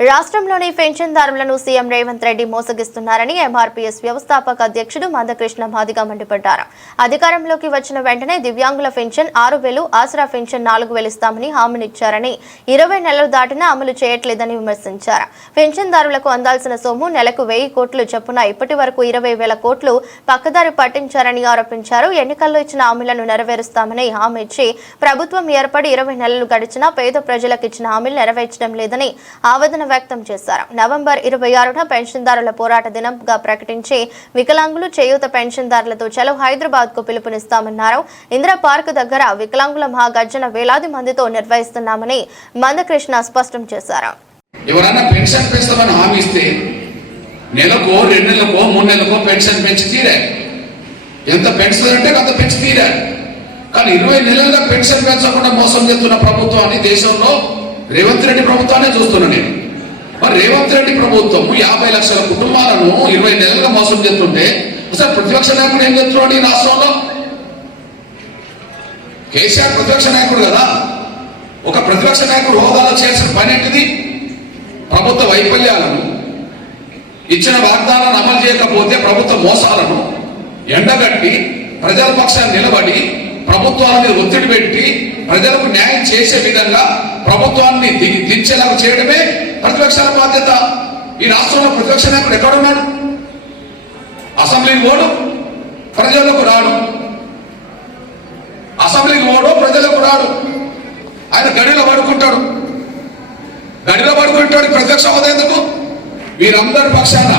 రాష్ట్రంలోని పెన్షన్దారులను CM Revanth Reddy మోసగిస్తున్నారని MRPS వ్యవస్థాపక అధ్యక్షుడు మందకృష్ణ మాదిగ మండిపడ్డారు. అధికారంలోకి వచ్చిన వెంటనే దివ్యాంగుల పెన్షన్ 6,000, ఆసరా పెన్షన్ 4,000 ఇస్తామని హామీనిచ్చారని 20 నెలలు దాటినా అమలు చేయట్లేదని విమర్శించారు. పెన్షన్దారులకు అందాల్సిన సొమ్ము నెలకు 1,000 కోట్లు చొప్పున ఇప్పటి వరకు 20,000 కోట్లు పక్కదారి పట్టించారని ఆరోపించారు. ఎన్నికల్లో ఇచ్చిన హామీలను నెరవేరుస్తామని హామీ ఇచ్చి ప్రభుత్వం ఏర్పడి 20 నెలలు గడిచినా పేద ప్రజలకు ఇచ్చిన హామీలు నెరవేర్చడం లేదని ఆవేదన వ్యక్తం చేశారు. నవంబర్ 26న పెన్షన్దారుల పోరాట దినంగా ప్రకటించి వికలాంగులు చేయూత పెన్షన్దారులతో చలో హైదరాబాద్ కు పిలుపునిస్తామన్నారు. ఇందిరా పార్క్ దగ్గర వికలాంగుల మహాగర్జన వేలాది మందితో నిర్వహిస్తున్నామని మందకృష్ణ స్పష్టం చేశారు. ఎవరైనా పెన్షన్ పెంచుతామని హామీ ఇస్తే నెలకో 2 నెలలకో 3 నెలలకో పెన్షన్ పెంచి తీరారు. ఎంత పెంచుతారంటే అంత పెంచి తీరారు. కానీ 20 నెలలుగా పెన్షన్ పెంచకుండా మోసం చేస్తున్న ప్రభుత్వాన్ని దేశంలో రేవంత్ రెడ్డి ప్రభుత్వాన్ని చూస్తున్నా నేను. మరి రేవంత్ రెడ్డి ప్రభుత్వం 50 లక్షల కుటుంబాలను 20 నెలలుగా మోసం చేస్తుంటే అసలు ప్రతిపక్ష నాయకుడు ఏం చేస్తున్నాడు ఈ రాష్ట్రంలో? కేసీఆర్ ప్రతిపక్ష నాయకుడు కదా. ఒక ప్రతిపక్ష నాయకుడు హోదాలో చేయాల్సిన పని ఏంటిది? ప్రభుత్వ వైఫల్యాలను, ఇచ్చిన వాగ్దానాలను అమలు చేయకపోతే ప్రభుత్వ మోసాలను ఎండగట్టి ప్రజల పక్షాన్ని నిలబడి ప్రభుత్వాల మీద ఒత్తిడి పెట్టి ప్రజలకు న్యాయం చేసే విధంగా ప్రభుత్వాన్ని దించేలాగా చేయడమే ప్రతిపక్షాల బాధ్యత. ఈ రాష్ట్రంలో ప్రతిపక్ష నాయకుడు ఎక్కడున్నాడు? అసెంబ్లీకి పోడు, ప్రజలకు రాడు. అసెంబ్లీకి పోడు, ప్రజలకు రాడు. ఆయన గడిలో పడుకుంటాడు. ప్రత్యక్ష హోదా ఎందుకు? వీరందరి పక్షాన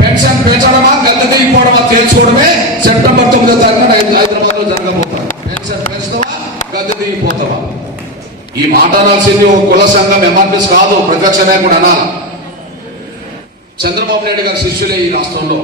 పెన్షన్ పెంచడమా గద్దె దిగిపోవడమా తేల్చుకోవడమే సెప్టెంబర్ 9వ తారీఖున హైదరాబాద్ లో జరగబోతారు. పెన్షన్ పెంచుతావా గద్దె దిగిపోతావా? ఈ మాట అనాల్సింది ఒక కుల సంఘం ఎంఆర్పీఎస్ కాదు, ప్రతిపక్ష నాయకుడు అనాలి. చంద్రబాబు నాయుడు గారి శిష్యులే ఈ రాష్ట్రంలో